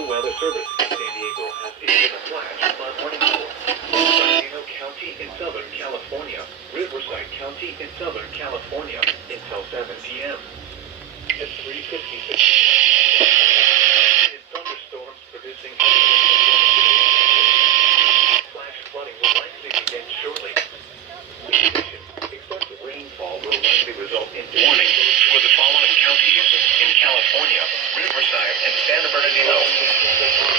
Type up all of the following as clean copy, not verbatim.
National Weather Service in San Diego has issued a flash flood warning for San Diego County in Southern California, Riverside County in Southern California until 7 p.m. At 3:56 thunderstorms producing flash flooding will likely begin shortly. In addition, excessive rainfall will likely result in warning for the following counties in California, Riverside, and San Bernardino.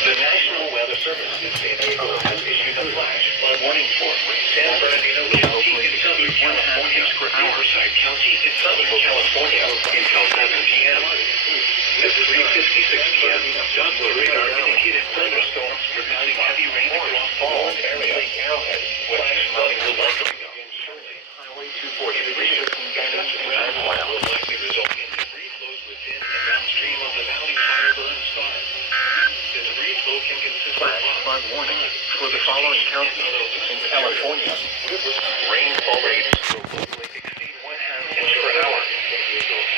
The National Weather Service in San Diego has issued a flash flood warning for San Bernardino County in Southern California, Riverside County in Southern California until 7 p.m. At 3:56 p.m., Doppler radar indicated thunderstorms producing heavy rain across all areas. Flash flooding will likely begin shortly. Highway 243 between Guidance and Idlewild will likely result in debris flows within and downstream of the valley fire burn spot. The debris flow can consist of flood warning for the following counties in California. Rainfall rates will locally exceed 1/2 inch per hour.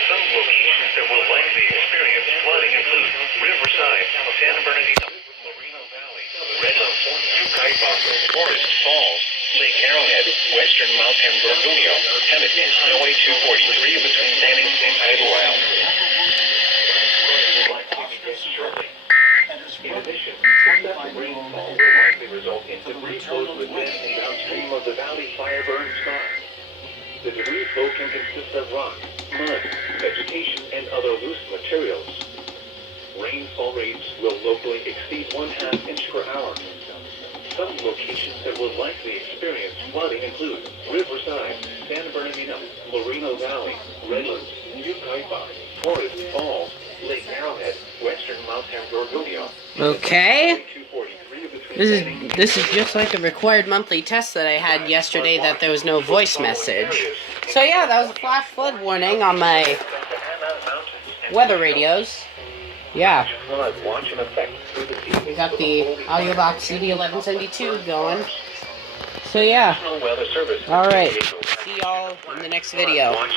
Some locations that will likely experience flooding include Riverside, San Bernardino, Moreno Valley, Redlands, Yucaipa, Forest Falls, Lake Arrowhead, Western Mount and Bernardino, Hemet, and Highway 243 between Jennings and Idlewild. In addition, excessive rainfall will likely result in debris flows within and downstream of the valley fire burn spot. The debris flow can consist of rock, mud, vegetation, and other loose materials. Rainfall rates will locally exceed 1/2 inch per hour. Some locations that will likely experience flooding include Riverside, San Bernardino, Moreno Valley, Redlands, Yucaipa, Forest Falls, Lake Arrowhead, Western Mount and Bernardino. Okay. This is just like a required monthly test that I had yesterday that there was no voice message. So yeah, that was a flash flood warning on my weather radios. Yeah. We got the AudioBox CD1172 going. So yeah. Alright. See y'all in the next video.